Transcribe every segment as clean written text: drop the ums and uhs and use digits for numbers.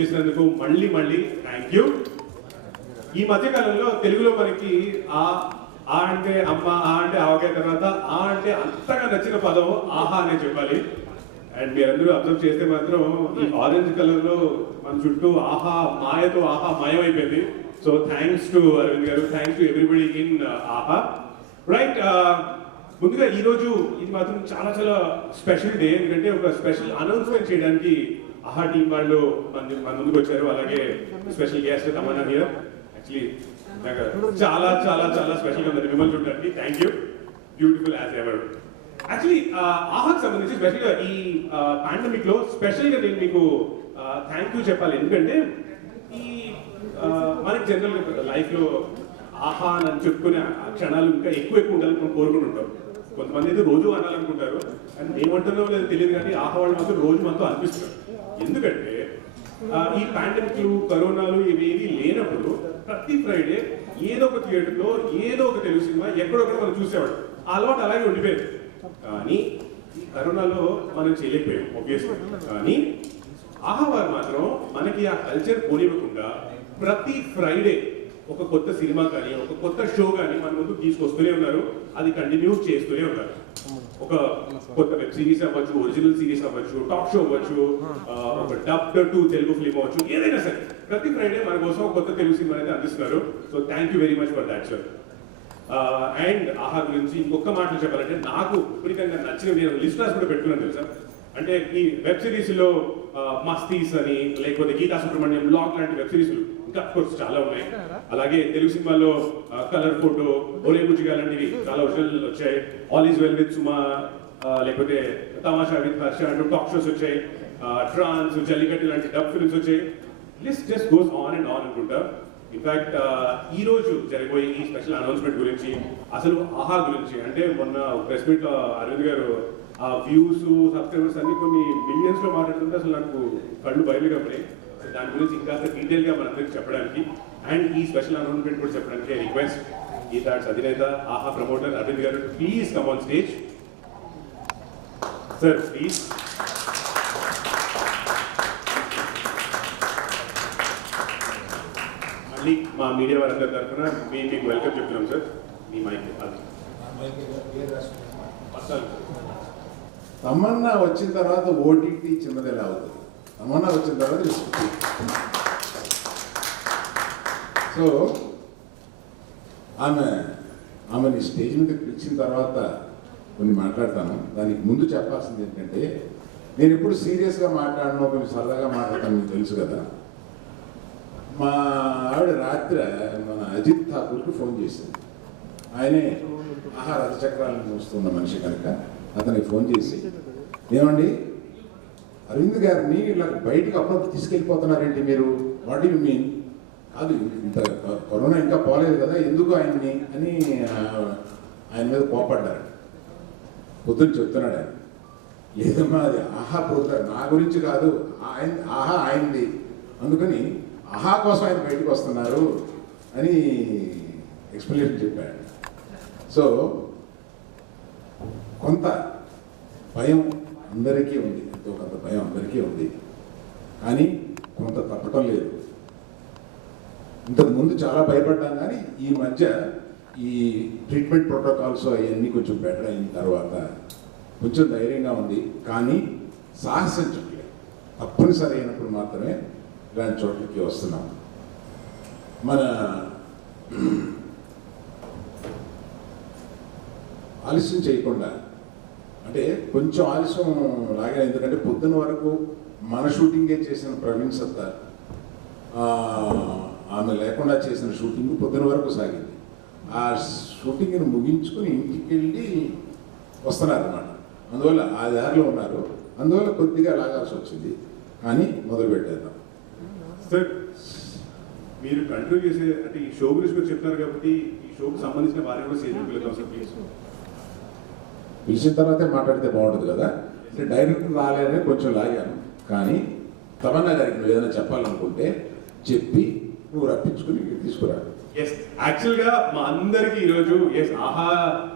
వచ్చేసినందుకు మళ్ళీ thank you. ఈ మధ్య కాలంలో తెలుగులో మనకి ఆ అంటే అమ్మ, ఆ అంటే ఆవకాయ, తర్వాత ఆ అంటే అంతగా నచ్చిన పదం ఆహా అనే చెప్పాలి. అండ్ మీరందరూ అబ్జర్వ్ చేస్తే మాత్రం ఈ ఆరెంజ్ కలర్ లో మన చుట్టూ ఆహా మాయతో ఆహా మాయం అయిపోయింది. సో థ్యాంక్స్ టు అరవింద్ గారు, థ్యాంక్స్ టు ఎవ్రీబడి ఇన్ ఆహా. రైట్, ముందుగా ఈ రోజు ఇది మాత్రం చాలా స్పెషల్ డే. ఎందుకంటే ఒక స్పెషల్ అనౌన్స్మెంట్ చేయడానికి ఆహా టీం వాళ్ళు మన ముందుకు వచ్చారు. అలాగే special guest Tamannaah here. Actually చాలా స్పెషల్ గా ఉంది మిమ్మల్ని చూడడానికి. Thank you, beautiful as ever. Actually ఆహాకి సంబంధించి స్పెషల్ గా ఈ పాండమిక్ లో స్పెషల్ గా నేను మీకు థ్యాంక్ యూ చెప్పాలి. ఎందుకంటే ఈ మనకి జనరల్ లైఫ్ లో ఆహా అని చెప్పుకునే క్షణాలు ఇంకా ఎక్కువ ఉండాలని మనం కోరుకుంటుంటాం. కొంతమంది అయితే రోజు అనాలనుకుంటారు, అండ్ ఏమంటున్నారో లేదో తెలియదు, కానీ ఆహా వాళ్ళు మాత్రం రోజు మనతో అనిపిస్తారు. ఎందుకంటే ఈ పాండమిక్లు, కరోనాలు ఇవేవి లేనప్పుడు ప్రతి ఫ్రైడే ఏదో ఒక థియేటర్ లో ఏదో ఒక తెలుగు సినిమా ఎక్కడొక్కడ మనం చూసేవాడు. ఆ అలవాటు అలాగే ఉండిపోయింది. కానీ ఈ కరోనాలో మనం చేయలేకపోయాం ఆబ్వియస్లీ. కానీ ఆహా వారు మాత్రం మనకి ఆ కల్చర్ పోనివ్వకుండా ప్రతి ఫ్రైడే ఒక కొత్త సినిమా కానీ ఒక కొత్త షో కానీ మన ముందు తీసుకొస్తూనే ఉన్నారు. అది కంటిన్యూస్ చేస్తూనే ఉన్నారు. ఒక కొత్త వెబ్ సిరీస్ అవ్వచ్చు, ఒరిజినల్ సిరీస్ అవ్వచ్చు, టాక్ షో అవ్వచ్చు, ఒక డబ్డ్ టు తెలుగు ఫిల్మ్ అవ్వచ్చు, ఏదైనా సరే ప్రతి ఫ్రైడే మన కోసం ఒక కొత్త తెలుగు సినిమా అయితే అందిస్తున్నారు. So thank you very much for that sir. And ఆహా గురించి ఇంకొక మాటలు చెప్పాలంటే నాకు విపరీతంగా నచ్చిన నేను లిస్ట్ రాసి కూడా పెట్టుకున్నాను తెలుసా. అంటే ఈ వెబ్ సిరీస్ లో మస్తీస్ అని, లేకపోతే గీతా సుబ్రహ్మణ్యం, లాక్ లాంటి వెబ్ సిరీస్లు ఇంకా కోర్స్ చాలా ఉన్నాయి. అలాగే తెలుగు సినిమాల్లో కలర్ ఫోటో, ఒరే బుజ్జిగా లాంటివి చాలా ఒరిజినల్ వచ్చాయి. ఆల్ ఈజ్ వెల్ విత్ సుమా, లేకపోతే తమాషా విత్ హర్ష అంటూ టాక్ షోస్ వచ్చాయి. ట్రాన్స్, జల్లికట్టు లాంటి డబ్ ఫిల్మ్స్ వచ్చాయి. List just goes on and on అనుకుంటా. ఇన్ఫాక్ట్ ఈ రోజు జరిగిపోయే ఈ స్పెషల్ అనౌన్స్మెంట్ గురించి, అసలు ఆహా గురించి, అంటే మొన్న ప్రెస్ మీట్ లో అరవింద్ గారు ఆ వ్యూస్, సబ్స్క్రైబర్స్ అన్ని కొన్ని మిలియన్స్ లో మాట్లాడుతుంటే అసలు నాకు కళ్ళు బయలుగా పడాయి. దాని గురించి ఇంకా డీటెయిల్ గా మనందరికి చెప్పడానికి అండ్ ఈ స్పెషల్ అనౌన్స్మెంట్ కూడా చెప్పడానికి రిక్వెస్ట్ ఈ థాట్స్ అధినేత ఆహా ప్రమోటర్ అరవింద్ గారు, please come on stage sir, please. మళ్ళీ మా మీడియా వారందరి తరఫున మీకు వెల్కమ్ చెప్తున్నాం సార్. మీ మైక్ తమన్నా వచ్చిన తర్వాత ఓటీటీ చిన్నది ఎలా అవుతుంది, తమన్నా వచ్చిన తర్వాత సో ఆమెని స్టేజ్ మీద పిలిచిన తర్వాత కొన్ని మాట్లాడతాను. దానికి ముందు చెప్పాల్సింది ఏంటంటే, నేను ఎప్పుడు సీరియస్గా మాట్లాడను, కొన్ని సరదాగా మాట్లాడతాను, మీకు తెలుసు కదా. మా ఆవిడ రాత్రి మన అజిత్ ఠాకూర్కి ఫోన్ చేసింది. ఆయనే ఆహా రథచక్రాలను చూస్తున్న మనిషి కనుక అతనికి ఫోన్ చేసి, ఏమండి అరవింద్ గారిని ఇలా బయటకు అప్పుడప్పుడు తీసుకెళ్ళిపోతున్నారేంటి మీరు, వాట్ యు మీన్, కాదు ఇంత కరోనా ఇంకా పోలేదు కదా, ఎందుకు ఆయన్ని అని ఆయన మీద కోపడ్డారు. పొద్దున్న చెప్తున్నాడు ఆయన, లేదమ్మా అది ఆహా ప్రోగ్రామ్ నా గురించి కాదు, ఆయన ఆహా ఆయనది, అందుకని ఆహా కోసం ఆయన బయటకు వస్తున్నారు అని ఎక్స్ప్లెనేషన్ చెప్పాడు. సో కొంత భయం అందరికీ ఉంది, ఎంతో కొంత భయం అందరికీ ఉంది, కానీ కొంత తప్పటం లేదు. ఇంతకు ముందు చాలా భయపడ్డాం, కానీ ఈ మధ్య ఈ ట్రీట్మెంట్ ప్రోటోకాల్స్ అవన్నీ కొంచెం బెటర్ అయిన తర్వాత కొంచెం ధైర్యంగా ఉంది. కానీ సాహసించట్లేదు, తప్పనిసరి అయినప్పుడు మాత్రమే ఇలాంటి చోట్లకి వస్తున్నాం. మన ఆలస్యం చేయకుండా, అంటే కొంచెం ఆలస్యం లాగా, ఎందుకంటే పొద్దున వరకు మన షూటింగే చేసిన ప్రవీణ్ సత్తార్, ఆమె లేకుండా చేసిన షూటింగ్ పొద్దున వరకు సాగింది. ఆ షూటింగ్ని ముగించుకుని ఇంటికి వెళ్ళి వస్తున్నారు అన్నమాట. అందువల్ల ఆ దారిలో ఉన్నారు, అందువల్ల కొద్దిగా లాగాల్సి వచ్చింది, కానీ మొదలు పెట్టేద్దాం. సార్ మీరు కంటిన్యూ చేసే, అంటే ఈ షో గురించి మీరు చెప్తారు కాబట్టి ఈ షోకి సంబంధించిన వారిని కూడా స్టేజ్ పిలుద్దాం సార్ ప్లీజ్. పిలిచిన తర్వాతే మాట్లాడితే బాగుంటుంది కదా. అంటే డైరెక్టర్ రాలేదని కొంచెం లాగాను, కానీ తమన్నా గారికి నువ్వు ఏదైనా చెప్పాలనుకుంటే చెప్పి నువ్వు రప్పించుకుని తీసుకురా. ఎస్, యాక్చువల్గా మా అందరికీ ఈరోజు ఎస్ ఆహా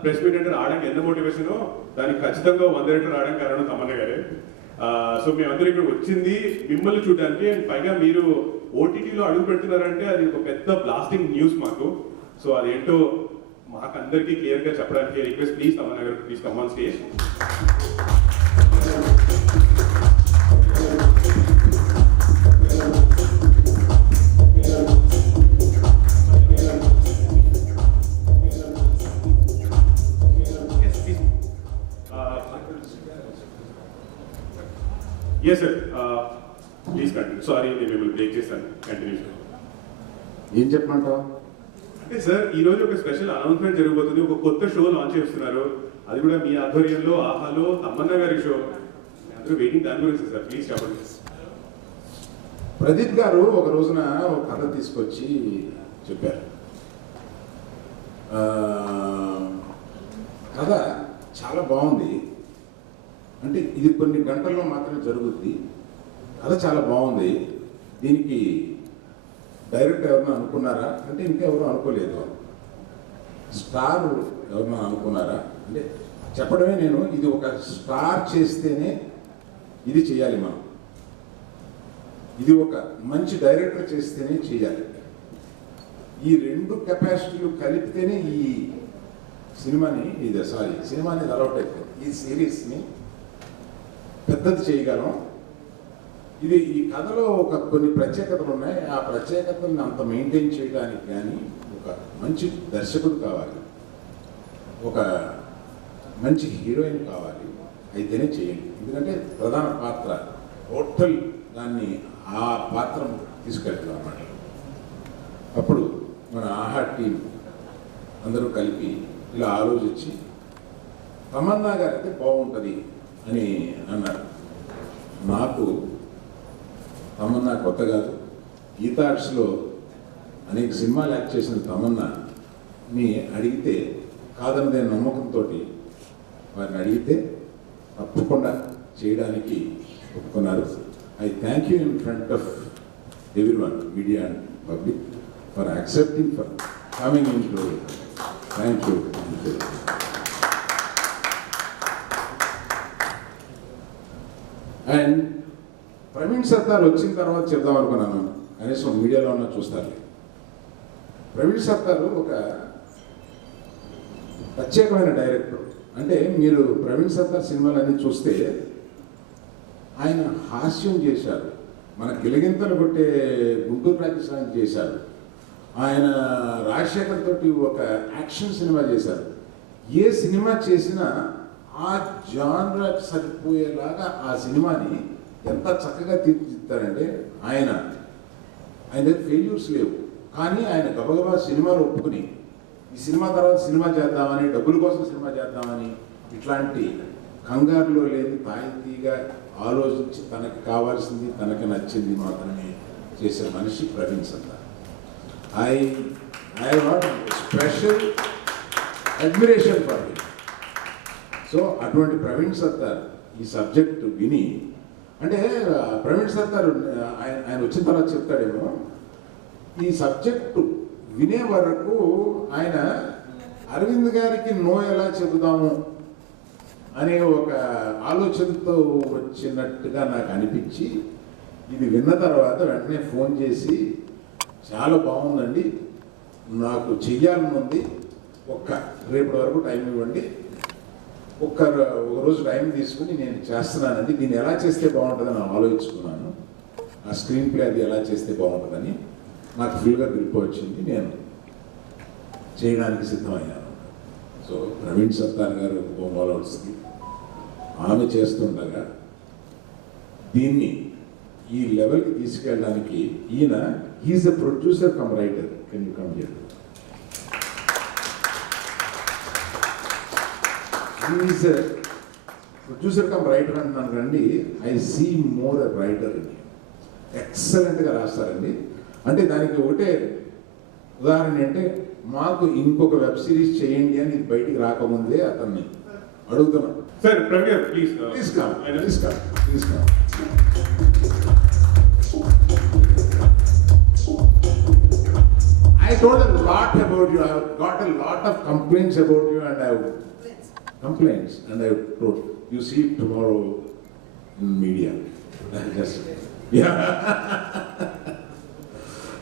ప్రెస్ మీట్ అంటే రావడానికి ఎంత మోటివేషనో దానికి ఖచ్చితంగా 100 రెట్లు రావడానికి కారణం తమన్నా గారే. సో మేమందరం ఇక్కడ వచ్చింది మిమ్మల్ని చూడడానికి, అండ్ పైగా మీరు ఓటీటీలో అడుగు పెడుతున్నారంటే అది ఒక పెద్ద బ్లాస్టింగ్ న్యూస్ మాకు. సో అదేంటో మాకు అందరికీ క్లియర్గా చెప్పడానికి రిక్వెస్ట్, ప్లీజ్ తమన్నా గారు, please come on stage. Yes, sir. Please continue. Sorry, నేను మిమ్మల్ని బ్రేక్ చేశాను. కంటిన్యూ. ఏం చెప్పమంటావు? అంటే సార్, ఈ రోజు ఒక స్పెషల్ అనౌన్స్మెంట్ జరగబోతుంది. ఒక కొత్త షో లాంచ్ చేస్తున్నారు. అది కూడా మీ ఆధ్వర్యంలో, ఆహాలో, తమ్మన్నా గారి షో. అందరూ వెయిటింగ్ దాని గురించి సార్. ప్లీజ్ చెప్పండి. ప్రదీప్ గారు ఒక రోజున ఒక కథ తీసుకొచ్చి చెప్పారు. కథ చాలా బాగుంది. అంటే ఇది కొన్ని గంటల్లో మాత్రమే జరుగుద్ది. కథ చాలా బాగుంది. దీనికి డైరెక్టర్ ఎవరన్నా అనుకున్నారా అంటే ఇంకెవరూ అనుకోలేదు. స్టార్ ఎవరన్నా అనుకున్నారా అంటే చెప్పడమే. నేను ఇది ఒక స్టార్ చేస్తేనే ఇది చేయాలి, మనం ఇది ఒక మంచి డైరెక్టర్ చేస్తేనే చేయాలి. ఈ రెండు కెపాసిటీలు కలిపితేనే ఈ సినిమాని అలౌట్ అవుతుంది. ఈ సిరీస్ని పెద్దది చేయగలం. ఇది ఈ కథలో ఒక కొన్ని ప్రత్యేకతలు ఉన్నాయి. ఆ ప్రత్యేకతలను అంత మెయింటైన్ చేయడానికి కానీ ఒక మంచి దర్శకుడు కావాలి, ఒక మంచి హీరోయిన్ కావాలి, అయితేనే చేయండి. ఎందుకంటే ప్రధాన పాత్ర టోటల్ దాన్ని ఆ పాత్ర తీసుకెళ్తాం అన్నమాట. అప్పుడు మన ఆహా టీం అందరూ కలిపి ఇలా ఆలోచించి తమన్నా గారు అయితే బాగుంటుంది అని అన్నారు. నాకు తమన్నా కొత్త కాదు. గీతార్ట్స్లో అనేక సినిమాలు యాక్ట్ చేసిన తమన్నాని అడిగితే కాదన్నదే నమ్మకంతో వారిని అడిగితే తప్పకుండా చేయడానికి ఒప్పుకున్నారు. I thank you in front of everyone, media and public, for accepting, for coming in to. Thank you. And Praveen Sattar వచ్చిన తర్వాత చెప్దాం అనుకున్నాను, కనీసం మీడియాలో ఉన్న చూస్తారు. ప్రవీణ్ సత్తారు ఒక ప్రత్యేకమైన డైరెక్టర్. అంటే మీరు ప్రవీణ్ సత్తార్ సినిమాలన్నీ చూస్తే ఆయన హాస్యం చేశారు, మన గిలగింతలు కొట్టే గుంటూరు పాకిస్తాన్ చేశారు, ఆయన రాజశేఖర్ తోటి ఒక యాక్షన్ సినిమా చేశారు. ఏ సినిమా చేసినా ఆ జానర్కి సరిపోయేలాగా ఆ సినిమాని ఎంత చక్కగా తీర్చిదిద్దారంటే ఆయన దగ్గర ఫెయిల్యూర్స్ లేవు. కానీ ఆయన గబగబా సినిమాలు ఒప్పుకుని ఈ సినిమా తర్వాత సినిమా చేద్దామని, డబ్బుల కోసం సినిమా చేద్దామని, ఇట్లాంటి కంగారులో లేని తాయితీగా ఆలోచించి తనకి కావాల్సింది, తనకి నచ్చింది మాత్రమే చేసే మనిషి Praveen Sattar. I want special admiration for him. So అటువంటి ప్రవీణ్ సత్తార్ ఈ సబ్జెక్టు విని, అంటే ప్రవీణ్ సత్తార్ ఆయన వచ్చిన తర్వాత చెప్తాడేమో, ఈ సబ్జెక్టు వినే వరకు ఆయన అరవింద్ గారికి నో ఎలా చెబుదాము అనే ఒక ఆలోచనతో వచ్చినట్టుగా నాకు అనిపించి, ఇది విన్న తర్వాత వెంటనే ఫోన్ చేసి చాలా బాగుందండి, నాకు చెయ్యాలని ఉంది, రేపటి వరకు టైం ఇవ్వండి, ఒక రోజు టైం తీసుకుని నేను చేస్తున్నానండి, దీన్ని ఎలా చేస్తే బాగుంటుందని ఆలోచించుకున్నాను, ఆ స్క్రీన్ ప్లే అది ఎలా చేస్తే బాగుంటుందని నాకు ఫుల్గా గ్రిప్ వచ్చింది, నేను చేయడానికి సిద్ధమయ్యాను. సో ప్రవీణ్ సత్తార్ గారు బొమ్మలవుతుంది, ఆమె చేస్తుండగా దీన్ని ఈ లెవెల్కి తీసుకెళ్ళడానికి ఈయన he's the producer cum writer. Can you come here? He's a producer cum writer అంటున్నాను రండి. I see more a writer అని. ఎక్సలెంట్గా రాస్తారండి. అంటే దానికి ఒకటే ఉదాహరణ అంటే, మాకు ఇంకొక వెబ్ సిరీస్ చేయండి అని బయటికి రాకముందే అతన్ని అడుగుతున్నాను. Sir Praveen please please come, please come, please come. I told a lot about you. I have got a lot of complaints about you, and I have told you see tomorrow in media. Just, yeah.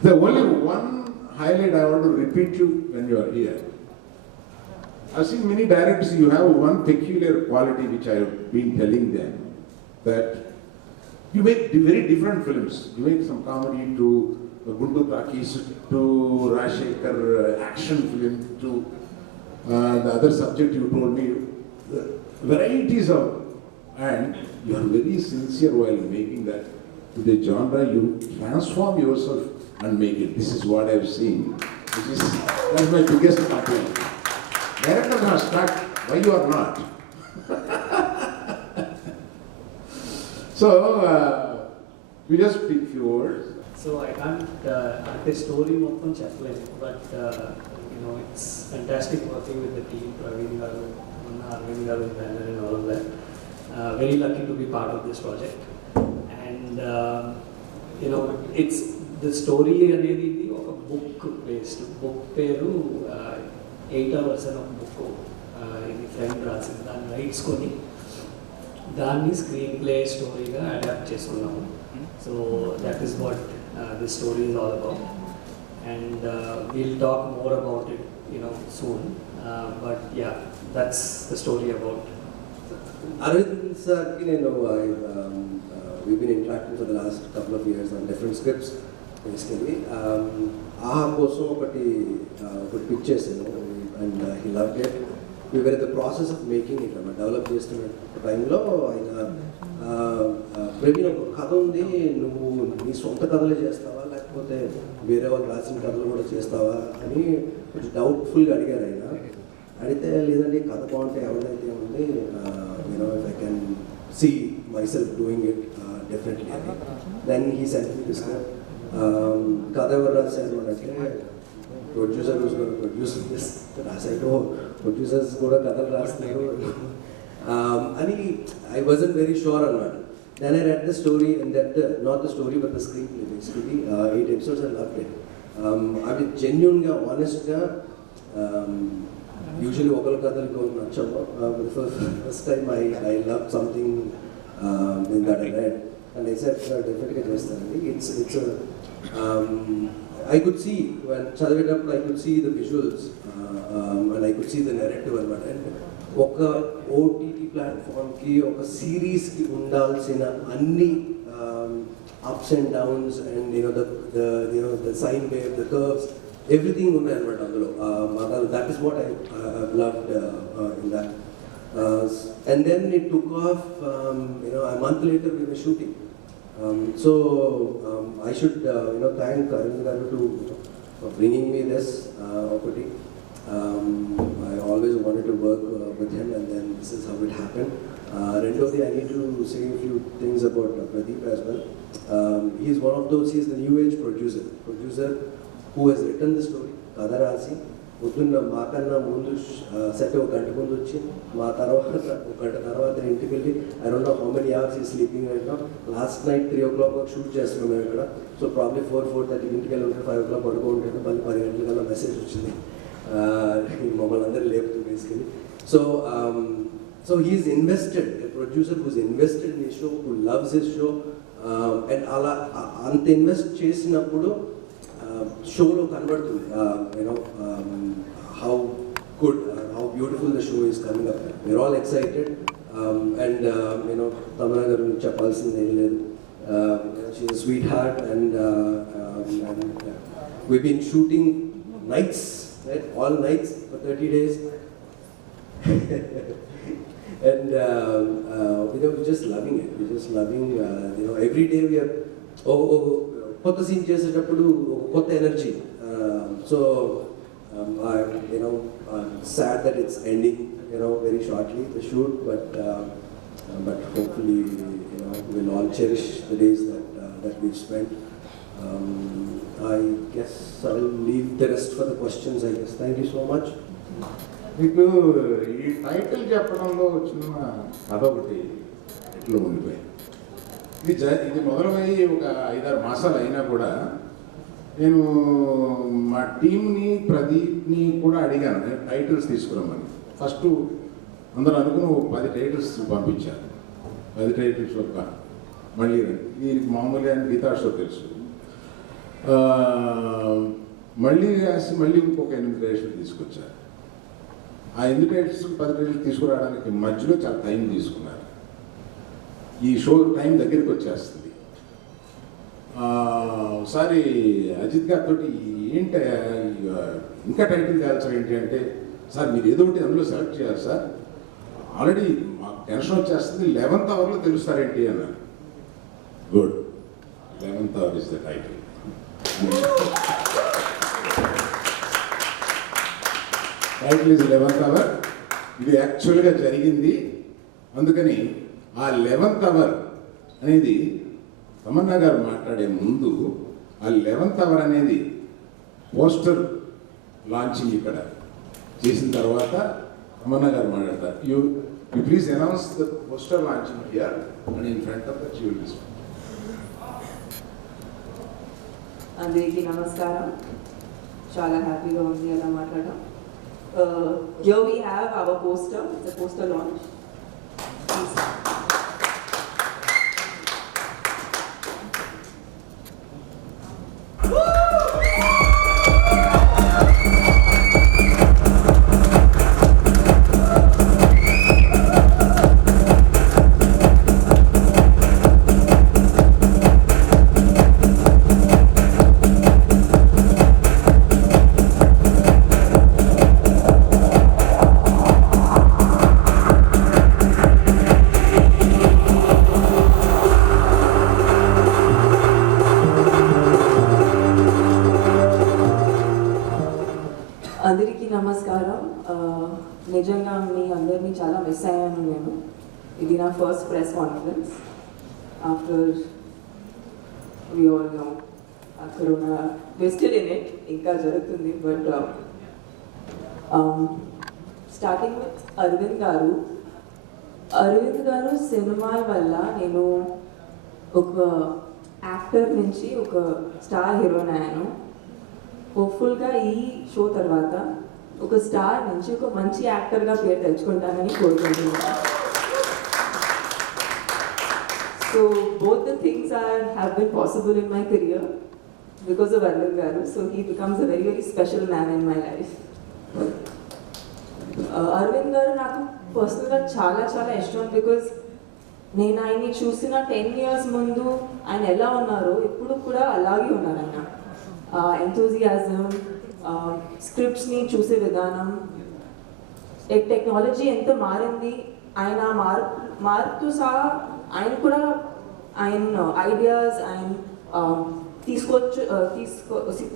The only one highlight I want to repeat you when you are here. I've seen many directors, you have one peculiar quality which I have been telling them, that you make very different films. You make some comedy to Gundu Takis, to Rajshekhar action film, to the other subject you told me, varieties of, and you are very sincere while making that. To the genre, you transform yourself and make it. This is what I've seen. That's my biggest complaint. Directors are stuck, why you are not? So, you just speak few words. So I can't the story మొత్తం చెప్పలేను, but it's fantastic working with the team, Praveen garu, Arvind garu, Banner and all of that. Very lucky to be part of this project, and it's the story అనేది ఒక book based book పేరు 8 hours అని ఒక book ఇది friend రాసింది, దాన్ని rights కొని దాన్ని స్క్రీన్ ప్లే స్టోరీగా అడాప్ట్ చేసుకున్నాము. So that is what this story is all about, and we'll talk more about it soon, but yeah, that's the story about. Arvind sir ki we've been interacting for the last couple of years on different scripts basically. Aha kosam okati pitch chesanu, and he loved it. We were in the process of making it, develop చేస్తున్న టైంలో ఆయన ప్రవీణ్ ఒక కథ ఉంది, నువ్వు నీ సొంత కథలే చేస్తావా లేకపోతే వేరే వాళ్ళు రాసిన కథలు కూడా చేస్తావా అని కొంచెం డౌట్ఫుల్గా అడిగారు ఆయన. అడిగితే లేదండి కథ బాగుంటే ఎవరిదైతే ఉంది, I can see myself doing it definitely అని. Then he sent me this కథ ఎవరు రాశారు అంటే producer who's going to produce this. రాసాడు ప్రొడ్యూసర్స్ కూడా కథలు రాస్తున్నారు అని I wasn't very sure అన్నమాట. Then I read the story, and that not the story but the screenplay basically. 8 episodes, I loved it. అది జెన్యున్గా ఆనెస్ట్గా యూజువల్లీ ఒకరి కథలకు నచ్చవు. First time I loved something in that I read, and I said డెఫినెట్గా చేస్తానండి. It's I could see when చదివేటప్పుడు I could see the visuals and I could see the narrative అన్నమాట. And ఒక OTT ప్లాట్ఫామ్కి ఒక సిరీస్కి ఉండాల్సిన అన్ని ups and downs and the sine wave, the curves, everything ఉన్నాయి అన్నమాట అందులో. That is what I loved in that. And then it took off. A month later we were shooting. I should thank Arvind garu for bringing me this opportunity. I always wanted to work with him, and then this is how it happened. Rendovdi, I need to say a few things about Pradeep as well. He's one of those, he's the new age producer who has written the story, కథ రాసి పొద్దున్న మాకన్నా ముందు set ఒక గంట ముందు వచ్చి మా తర్వాత ఒక గంట తర్వాత ఇంటికి వెళ్ళి I don't know how many hours ఈ sleeping right now. Last night 3 o'clock shoot చేస్తున్నాం మేము ఇక్కడ. సో ప్రాబ్లీ 4-4:30 ఇంటికి వెళ్ళి ఉంటే 5 o'clock పడుకో ఉంటుంది. మళ్ళీ 10 గంటలకల్లా మెసేజ్ వచ్చింది మమ్మల్ని అందరూ లేపుతూ basically. So he's invested, a producer who's invested in his show, who loves his show, and అలా అంత ఇన్వెస్ట్ చేసినప్పుడు షోలో కనబడుతుంది how good, how beautiful the show is coming up. We're all excited, and Tamara garu cheppalsindi em ledhu. She's a sweetheart, and we've been shooting nights, right? All nights for 30 days. And we're just loving it. We're just loving, every day we are కొత్త scene చేసేటప్పుడు కొత్త energy. So I'm sad that it's ending very shortly, the shoot, but hopefully we'll all cherish the days that we've spent. I guess I'll leave the rest for the questions, I guess. Thank you so much. మీకు ఈ title చెప్పడంలో చిన్న కథ ఒకటి ఇట్లా ఉండిపోయింది. ఇది మొదలయ్యి ఒక 5-6 మాసాలు అయినా కూడా నేను మా టీంని ప్రదీప్ని కూడా అడిగాను, నేను టైటిల్స్ తీసుకురామని. ఫస్ట్ అందరూ అనుకుని 10 టైటిల్స్ పంపించాను. 10 టైటిల్స్ ఒక మళ్ళీ దీనికి మామూలుగా గీతా షో తెలుసు. మళ్ళీ రాసి మళ్ళీ ఇంకొక 8 టైటిల్స్ తీసుకొచ్చారు. ఆ 8 టైటిల్స్ 10 టైటిల్స్ తీసుకురావడానికి మధ్యలో చాలా టైం తీసుకున్నారు. ఈ షో టైం దగ్గరికి వచ్చేస్తుంది. ఒకసారి అజిత్ గారితో ఏంటి ఇంకా టైటిల్ తేల్చడం ఏంటి అంటే, సార్ మీరు ఏదో ఒకటి అందులో సెలెక్ట్ చేయాలి సార్, ఆల్రెడీ మాకు టెన్షన్ వచ్చేస్తుంది, 11th అవర్లో తెలుస్తారేంటి అన్నారు. Good, 11th hour is the title. Title is 11th hour. ఇది యాక్చువల్గా జరిగింది. అందుకని ఆ 11th అవర్ అనేది తమన్నా గారు మాట్లాడే ముందు ఆ 11th అవర్ అనేది పోస్టర్ లాంచింగ్ ఇక్కడ చేసిన తర్వాత తమన్నా గారు మాట్లాడతారు. You please announce the poster launching here and in front of the childrens. అందరికీ నమస్కారం. చాలా హ్యాపీగా ఉంది అలా మాట్లాడడం. Here we have our poster, the poster launch. Please. అందరికీ నమస్కారం. నిజంగా మీ అందరినీ చాలా మిస్ అయ్యాను నేను. ఇది నా first press conference after we all know corona twisted in it, ఇంకా జరుగుతుంది. బట్ స్టార్టింగ్ విత్ అరవింద్ గారు. అరవింద్ గారు సినిమా వల్ల నేను ఒక యాక్టర్ నుంచి ఒక స్టార్ హీరోయిన్ అయ్యాను. హోప్ఫుల్గా ఈ షో తర్వాత ఒక స్టార్ నుంచి ఒక మంచి యాక్టర్గా పేరు తెచ్చుకుంటానని కోరుకుంటున్నాను. So both the things have been possible in my career because of Aravind garu. So he becomes a very very special man in my life. Aravind garu నాకు పర్సనల్గా చాలా చాలా ఇష్టం. బికాజ్ నేను ఆయన్ని చూసిన 10 years ముందు ఆయన ఎలా ఉన్నారో ఇప్పుడు కూడా అలాగే ఉన్నారు ఆయన. ఎంతూజియాజం, స్క్రిప్ట్స్ని చూసే విధానం, టెక్నాలజీ ఎంత మారింది, ఆయన మార్పుతో సహా ఆయన కూడా ఆయన ఐడియాస్ ఆయన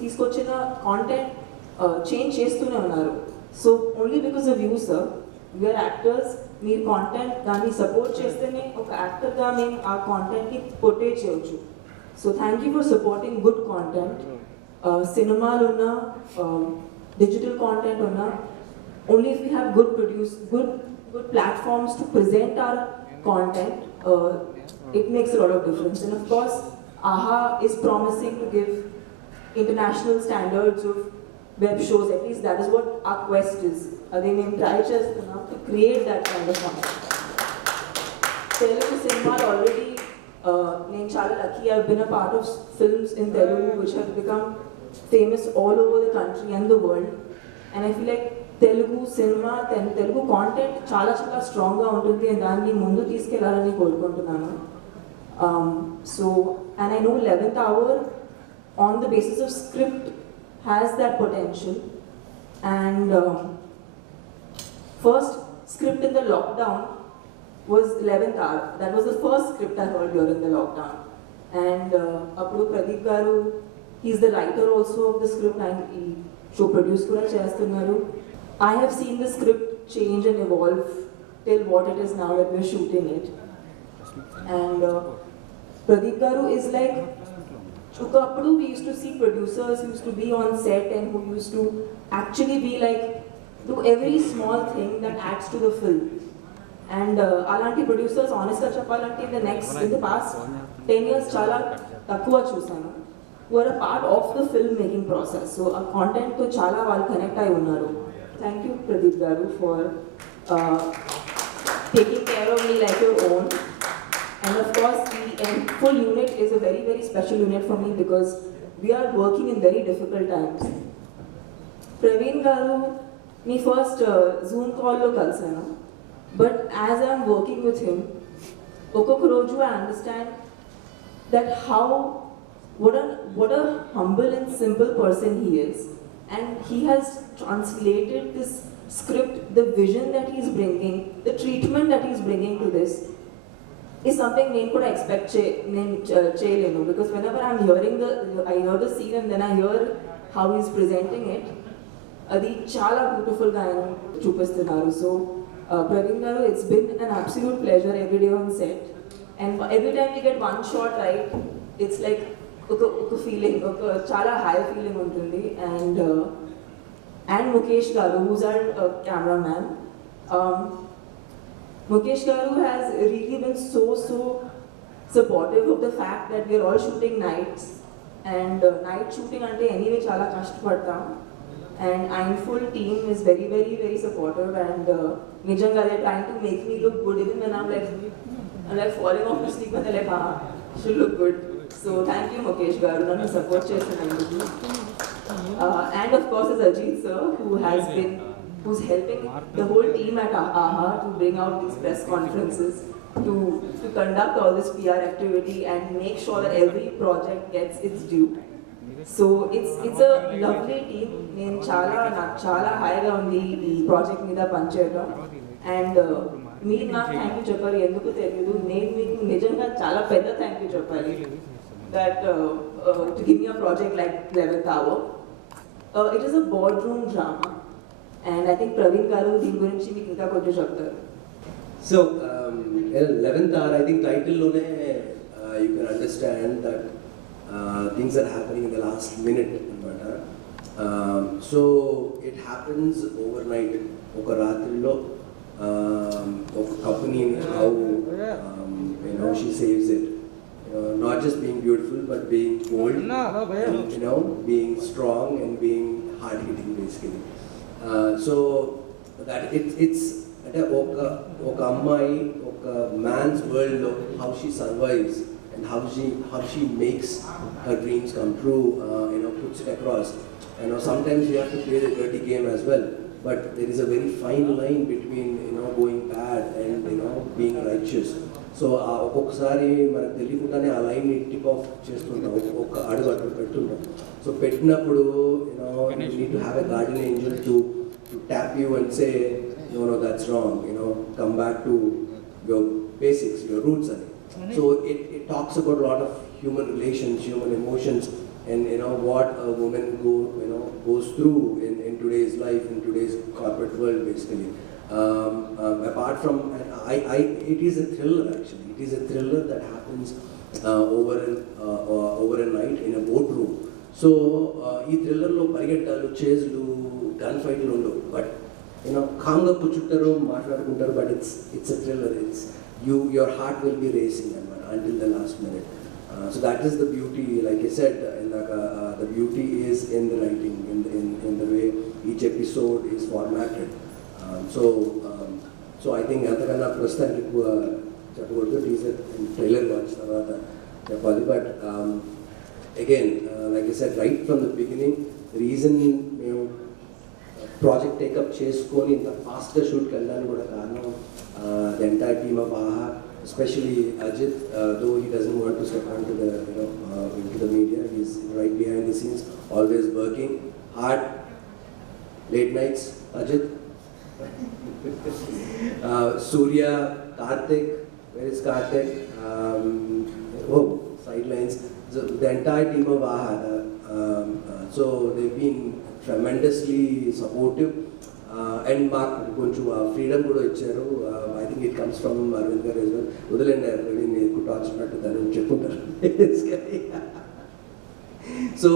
తీసుకొచ్చిన కాంటెంట్ చేంజ్ చేస్తూనే ఉన్నారు. So only because of you sir, we are actors. మీరు కాంటెంట్ దాన్ని సపోర్ట్ చేస్తేనే ఒక యాక్టర్గా మేము ఆ కాంటెంట్ని పోర్ట్రే చేయొచ్చు. So thank you for supporting good content. సినిమాలు ఉన్నా, డిజిటల్ కాంటెంట్ ఉన్నా, only if you have good platforms to present our content, it makes a lot of difference. And of course, AHA is promising to give international standards of web shows. At least that is what our quest is. Again, we try to create that kind of content. Telugu cinema already, నేను చాలా lucky. I've been a part of films in Telugu which have become famous all over the country and the world. And I feel like Telugu cinema, Telugu content చాలా చాలా స్ట్రాంగ్గా ఉంటుంది. దాన్ని ముందు తీసుకెళ్లాలని కోరుకుంటున్నాను. So and I know 11th hour on the basis of script has that potential. And first script in the lockdown was 11th hour. That was the first script I heard during the lockdown. And appudu Pradeep garu, he's the writer also of the script and he show produce kuda chestunnaru. I have seen the script change and evolve till what it is now that we're shooting it. And Pradeep garu is like, Chukappudu we used to see producers who used to be on set and who used to actually be like, do every small thing that adds to the film. And alanti producers honestly cheppalante in the past 10 years chala takkuva chusanu, who are a part of the film making process. So a content to chala vallu connect ayi unnaru. Thank you Pradeep garu for taking care of me like your own. And of course, the full unit is a very, very special unit for me because we are working in very difficult times. Praveen Garu, me first Zoom call lo kalsanu, but as I am working with him, Okokuroju, I understand that what a humble and simple person he is, and he has translated this script, the vision that he's bringing, the treatment that he's bringing to this is something I could expect because whenever I hear the scene and then I hear how he's presenting it, adi chala beautiful ga chupistunaru. So Praveen Garu, it's been an absolute pleasure every day on set, and every time we get one shot right, it's like a feeling, chala high feeling untundi. And Mukesh Garu, who's our cameraman. Mukesh Garu has really been so supportive of the fact that we're all shooting nights, and night shooting ante anyway chala kashtapadtam, and Einfull team is very, very, very supportive, and nijanga they're trying to make me look good even when I'm like falling off to sleep and they're like, she'll look good. So thank you Mukesh Garu, nannu support chestunnanduku. And of course is Ajit sir, who's helping the whole team at AHA to bring out these press conferences, to conduct all this PR activity and make sure that every project gets its due. So it's a lovely team. నేను చాలా హాయిగా ఉంది ఈ project మీద పనిచేయడం, and మీరు నాకు thank you చెప్పాలి, ఎందుకు తెలియదు, నేను మీకు నిజంగా చాలా పెద్ద థ్యాంక్ యూ చెప్పాలి that to give me a project like 11th Hour. It is a boardroom drama, and I think Praveen Garu దీని గురించి మీకు ఇంకా కొంచెం చెప్తారు. So 11th Hour, I think title lone you can understand that things are happening in the last minute anamata. So it happens overnight, oka ratrilo oka company how she saves it, not just being beautiful but being bold, and, being strong and being hard hitting basically. So that it's అంటే ఒక అమ్మాయి ఒక man's world లో how she survives and how she makes her dreams come true, puts it across. Sometimes you have to play the dirty game as well, but there is a very fine line between going bad and being righteous. So ఒక్కొక్కసారి మనకు తెలియకుండానే ఆ line tip of చేస్తుంటాం, ఒక అడుగు అటు పెడుతుంటాం. So పెట్టినప్పుడు you need to have a guardian angel to tap you and say no, that's wrong, come back to your basics, your roots. So it talks about a lot of human relations, human emotions, and what a woman goes through in today's life, in today's corporate world basically. Apart from it is a thriller actually. It is a thriller that happens over a night in a boardroom. So ee thriller lo parigettalu, chaselu, gunfights undavu, but calmగా కూర్చుంటారు, మాట్లాడుకుంటారు, but it's a thriller. It's your heart will be racing until the last minute. So that is the beauty, like I said, the beauty is in the writing, in the way each episode is formatted. So I think అంతకన్నా ప్రస్తుతానికి ఎక్కువ చెప్పకూడదు, teaser trailer వచ్చిన తర్వాత చెప్పాలి. But again, like I said, right from the beginning, the reason మేము project take up చేసుకొని ఇంత ఫాస్ట్గా షూట్కి వెళ్ళడానికి కూడా కారణం the entire team of AHA, especially Ajit, though he doesn't want to step onto into the media, he's right behind the scenes, always working hard, late nights. Ajit, Surya, Karthik, where is Karthik? Sidelines. So the entire team of AHA, so they've been tremendously supportive, and మాకు కొంచెం freedom కూడా ఇచ్చారు. I think it comes from Aravind గారు as well. వదిలేండి ప్రవీణ్ ఎక్కువ torture పెట్టుతారని చెప్పుకుంటారు. So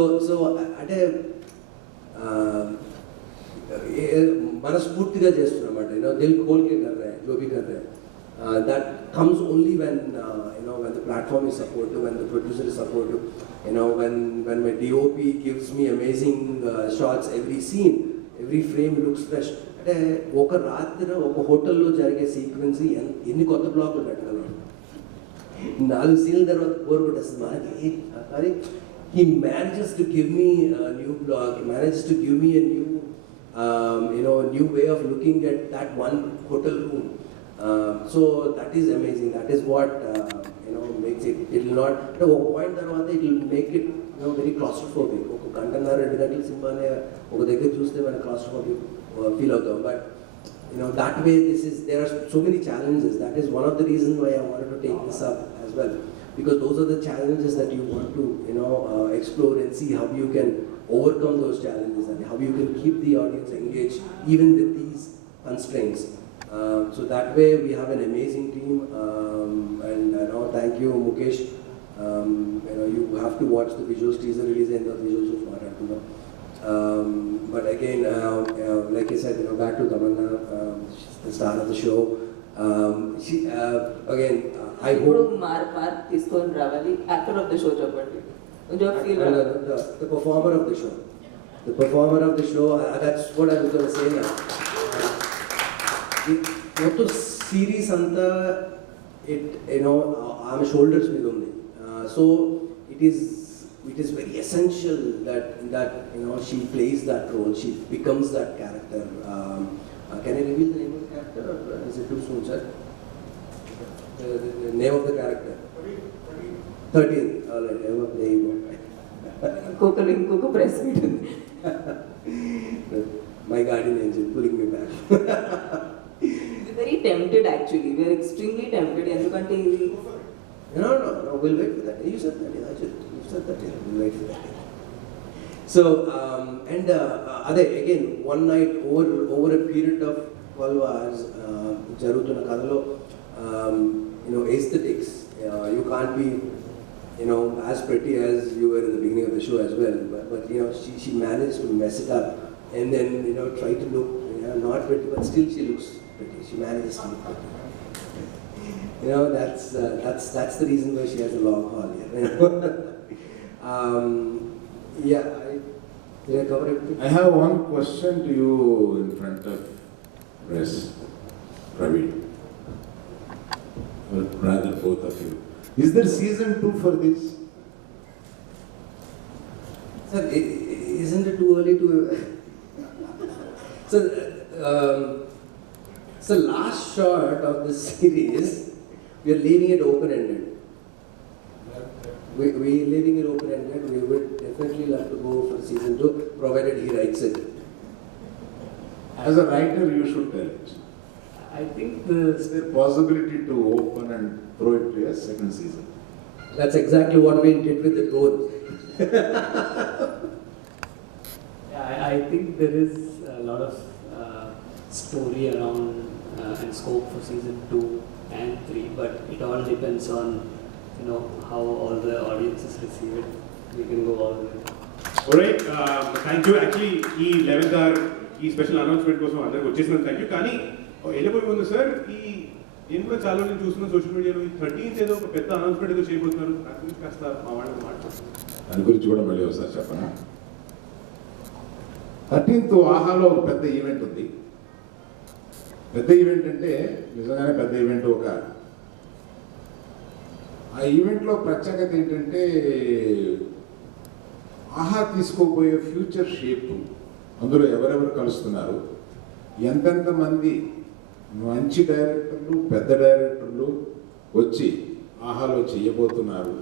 అంటే మనస్ఫూర్తిగా చేస్తున్నమాట, దిల్ ఖోల్ కే కర్ రహే జో భీ కర్ రహే. That comes only when when the platform is supportive, when the producer is supportive, when my DOP gives me amazing shots, every scene, every frame looks fresh. అంటే ఒక రాత్రి ఒక హోటల్లో జరిగే సీక్వెన్స్ ఎన్ని కొత్త బ్లాక్లు పెట్టగలరు, 4 సీన్ల తర్వాత బోర్ కొట్టేస్తుంది మనకి. కానీ he manages to give me a new blog, he manages to give me a new new way of looking at that one hotel room. So that is amazing. That is what makes it. It will not at a point tarvata it will make it very claustrophobic. Oka gantannara 2 gantalu cinema ne oka daggara chuste mana claustrophobic feel avutam. But that way there are so many challenges. That is one of the reasons why I wanted to take this up as well, because those are the challenges that you want to explore and see how you can overcome those challenges and how you can keep the audience engaged even with these constraints. So that way we have an amazing team, and thank you Mukesh. You have to watch the visuals, teaser release and the visuals of Maratuna. But again, like I said, back to Tamanna, the star of the show. She again, I hope mark తీసుకొని రావాలి. Actor of the show చెప్పండి. the performer of the show. The performer of the show. That's what I was going to say now. మొత్తం series అంతా ఆమె shoulders మీద ఉంది. So it is very essential that she plays that role, she becomes that character. Can I reveal the name of the character or is it too soon, sir? The name of the character? 13th. All right, there you go. ఇంకొక press meet ఉంది. My guardian angel pulling me back. Very tempted actually. We are extremely tempted. ఎందుకంటే ఇది No, we'll wait for that. You said that. You said that. We'll wait for that. So, again, one night over a period of 12 hours, jarutuna kadalo, aesthetics. You can't be, as pretty as you were in the beginning of the show as well. But she managed to mess it up and then try to look not pretty, but still she looks pretty. She manages to look pretty. That's the reason why she has a long haul here. Did I cover everything? I have one question to you in front of press, Praveen, or rather both of you. Is there season 2 for this? Sir, isn't it too early to... So last shot of this series, we are leaving it open-ended. We're leaving it open-ended. We would definitely love to go for season 2, provided he writes it. As a writer, you should tell it. I think Is there possibility to open and throw it to a second season? That's exactly what we did with the Toad. I think there is a lot of story around and scope for season 2 and 3, but it all depends on how all the audiences receive it. We can go all the way. Alright, thank you. Actually, ఈ 11th hour ఈ special announcement కోసం అందరికి వచ్చేసినాం. Thank you. కానీ వెళ్ళిపోయి ముందు sir, నేను కూడా చాలా నేను చూస్తున్నాను సోషల్ మీడియాలో, ఈ 13th ఏదో ఒక పెద్ద అనౌన్స్మెంట్ ఏదో చేయబోతున్నారు. దాని గురించి కాస్త మా వాళ్ళకి మాట్లాడుతున్నారు. దాని గురించి కూడా మళ్ళీ ఒకసారి చెప్పనా? 13th ఆహాలో ఒక పెద్ద ఈవెంట్ ఉంది. పెద్ద ఈవెంట్ అంటే నిజంగానే పెద్ద ఈవెంట్. ఆ ఈవెంట్లో ప్రత్యేకత ఏంటంటే ఆహా తీసుకోబోయే ఫ్యూచర్ షేప్, అందులో ఎవరెవరు కలుస్తున్నారు, ఎంతెంత మంది మంచి డైరెక్టర్లు, పెద్ద డైరెక్టర్లు వచ్చి ఆహాలో చేయబోతున్నారు.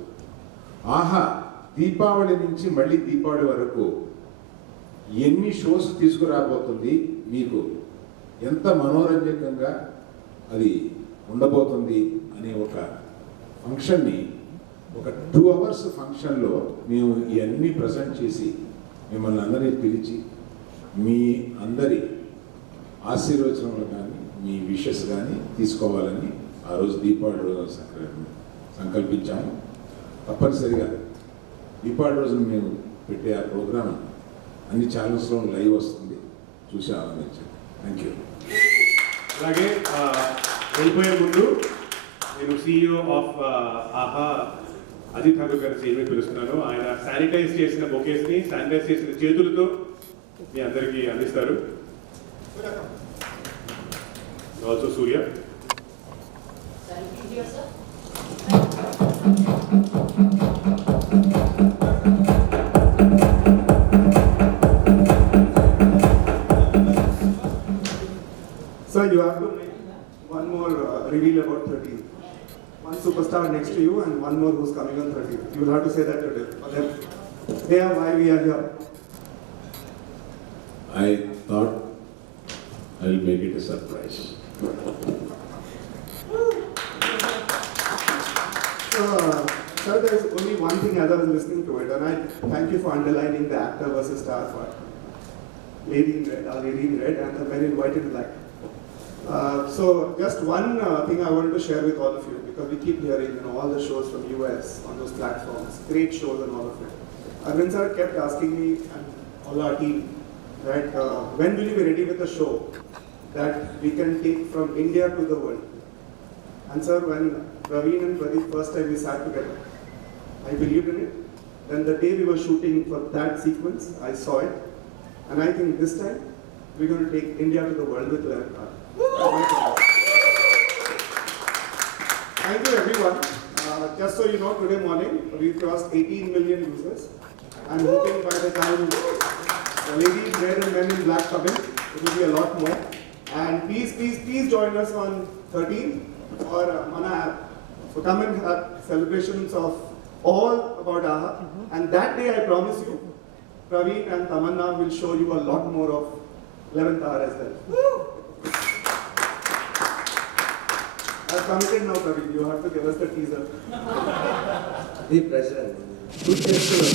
ఆహా దీపావళి నుంచి మళ్ళీ దీపావళి వరకు ఎన్ని షోస్ తీసుకురాబోతుంది, మీకు ఎంత మనోరంజకంగా అది ఉండబోతుంది అనే ఒక ఫంక్షన్ని, ఒక 2 hours ఫంక్షన్లో మేము ఇవన్నీ ప్రజెంట్ చేసి మిమ్మల్ని అందరినీ పిలిచి మీ అందరి ఆశీర్వచనలు కానీ మీ విషెస్ కానీ తీసుకోవాలని ఆ రోజు దీపావళి రోజు సంకల్పించాము. తప్పనిసరిగా దీపావళి రోజున మేము పెట్టే ఆ ప్రోగ్రాం అన్ని ఛానల్స్లో లైవ్ వస్తుంది, చూసి ఆనందించండి. Thank you. అలాగే వెళ్ళిపోయే ముందు నేను CEO ఆఫ్ ఆహా అజిత్ ఠాకూర్ గారి స్టేజ్ మీద పిలుస్తున్నాను. ఆయన శానిటైజ్ చేసిన బొకేస్ని శానిటైజ్ చేసిన చేతులతో మీ అందరికీ అందిస్తారు. Also Surya. Sir, you have to make one more reveal about 13. One superstar next to you and one more who's coming on 13. You will have to say that today. For them. They are why we are here. I thought I'll make it a surprise. Sir, there is only one thing as I was listening to it, and I thank you for underlining the actor versus star part. Lady in red, our lady in red, and the men in white and black. So just one thing I wanted to share with all of you, because we keep hearing, all the shows from US on those platforms, great shows and all of it. Arvind sir kept asking me and all our team that when will you be ready with a show that we can take from India to the world? And sir, when Praveen and Pradeep first time we sat together, I believed in it. Then the day we were shooting for that sequence, I saw it. And I think this time, we're going to take India to the world with Lemon. Thank you everyone. Just so you know, today morning, we've crossed 18 million users. I'm hoping by the time the lady in red and men in black come in, it will be a lot more. And please join us on 13th for Mana app. So come and have celebrations of all about AHA. And that day, I promise you, Praveen and Tamanna will show you a lot more of 11th hour as well. I've committed now, Praveen. You have to give us the teaser. The pressure. Good gesture.